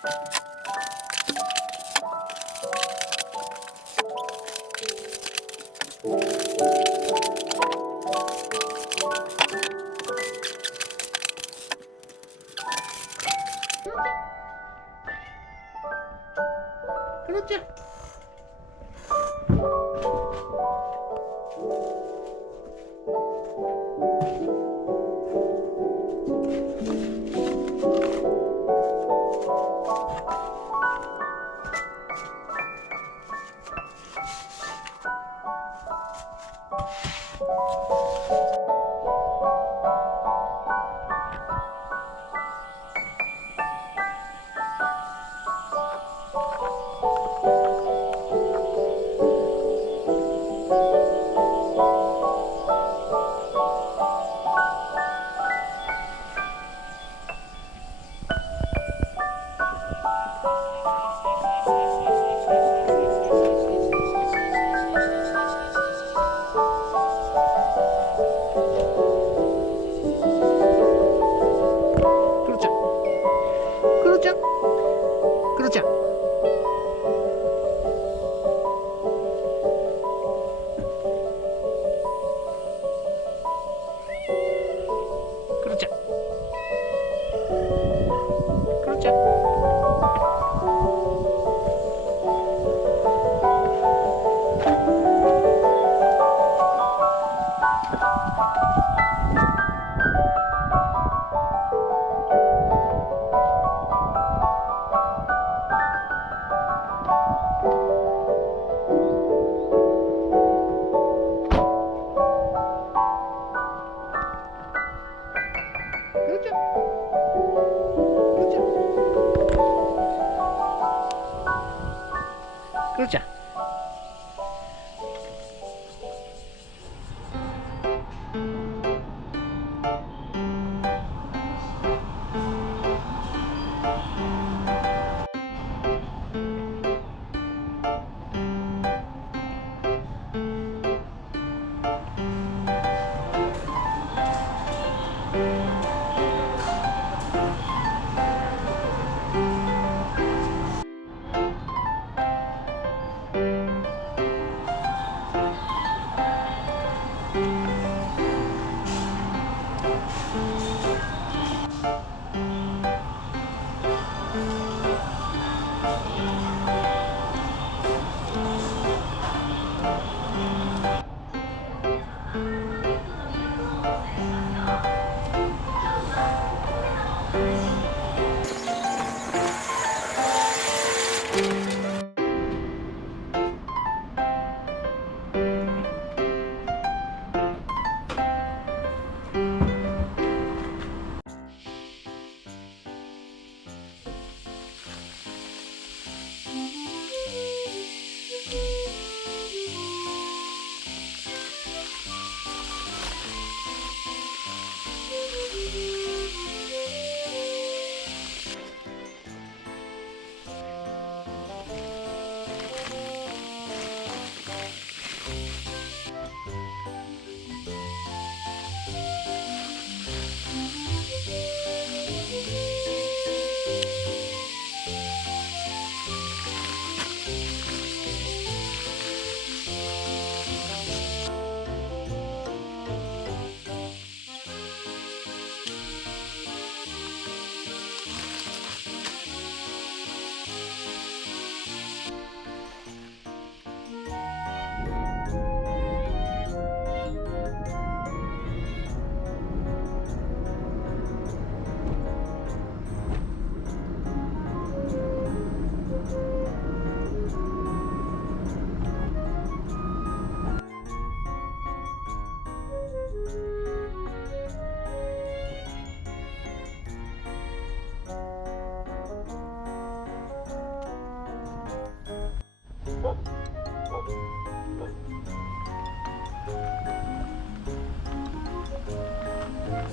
クロちゃん。クロちゃん。クロちゃん。クロちゃん。クロちゃん。クロちゃん。クロちゃん。クロちゃん。クロちゃん。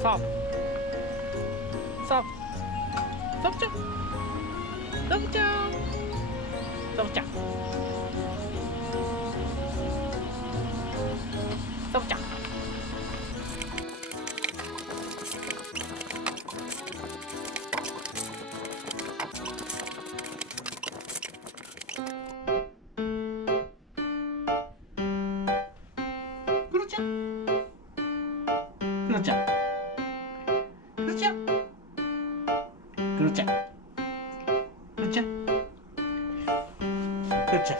Stop. Stop. Stop, Stop, Stop, Stop, Stop, Stop. ロちゃん、クロちゃん。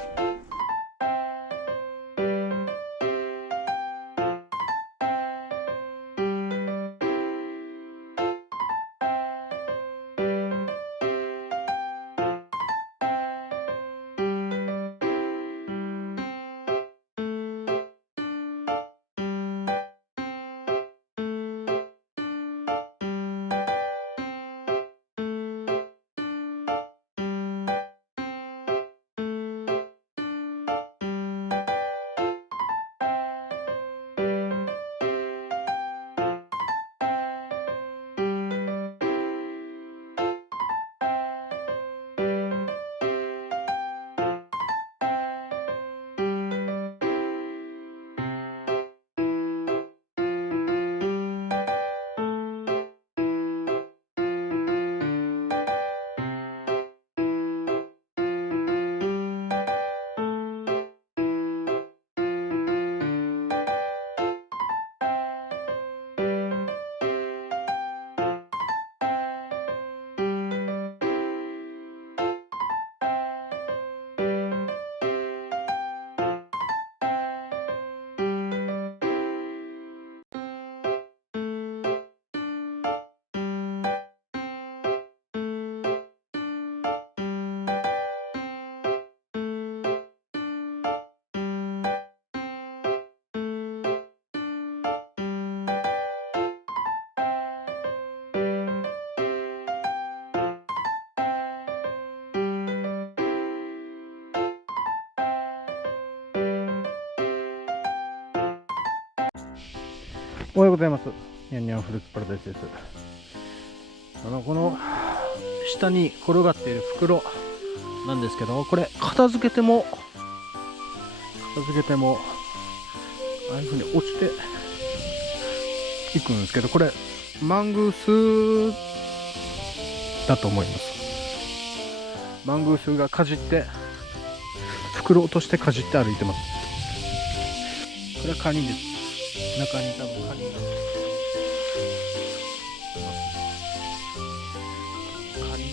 おはようございます。ニャンニャンフルーツパラダイスです。この下に転がっている袋なんですけど、これ片付けてもああいう風に落ちていくんですけど、これマングースだと思います。マングースがかじって袋落としてかじって歩いてます。これはカニです。中に多分カニがいます。カニ。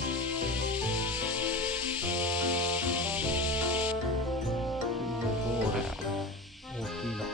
どうですか。大きいな。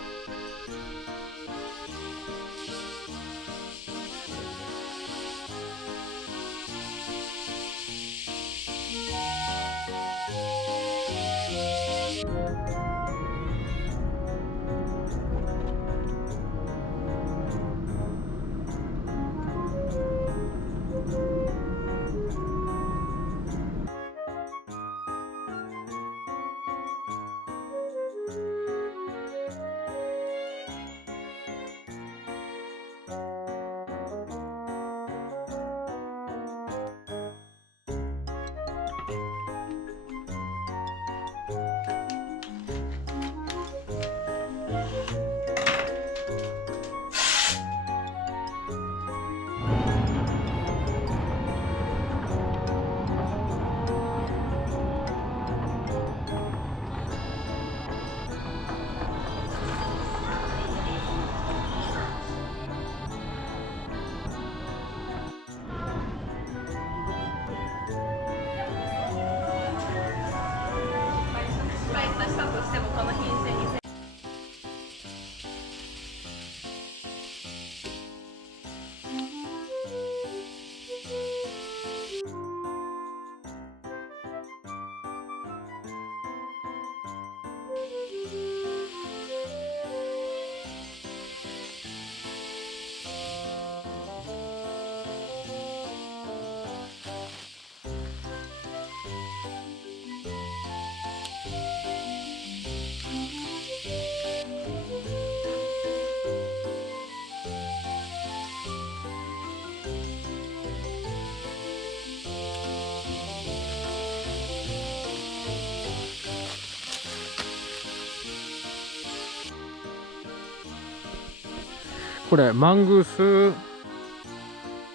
これマングース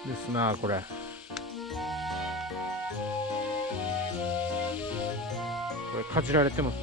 ですな。これかじられてます。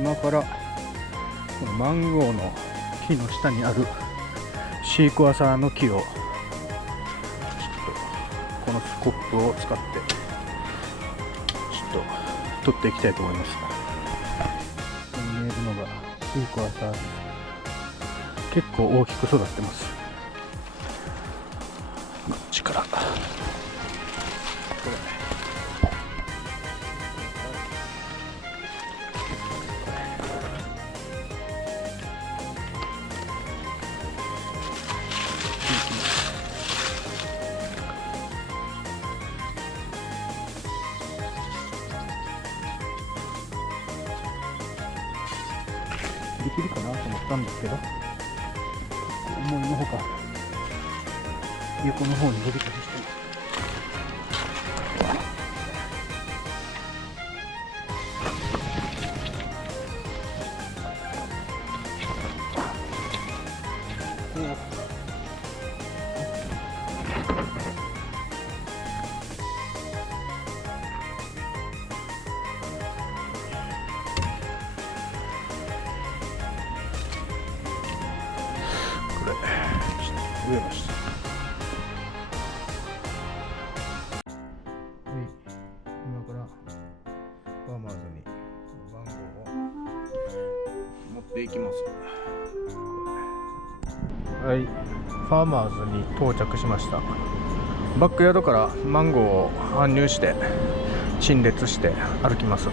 今からこのマンゴーの木の下にあるシークワーサーの木をちょっとこのスコップを使ってちょっと取っていきたいと思います。ここに見えるのがシークワーサーです。結構大きく育ってます。こっちからこれできるかなと思ったんですけど、思いのほか横の方に伸びたりしてます。植えました。今からファーマーズに番号を持っていきます。はい、ファーマーズに到着しました。バックヤードからマンゴーを搬入して陳列して歩きます。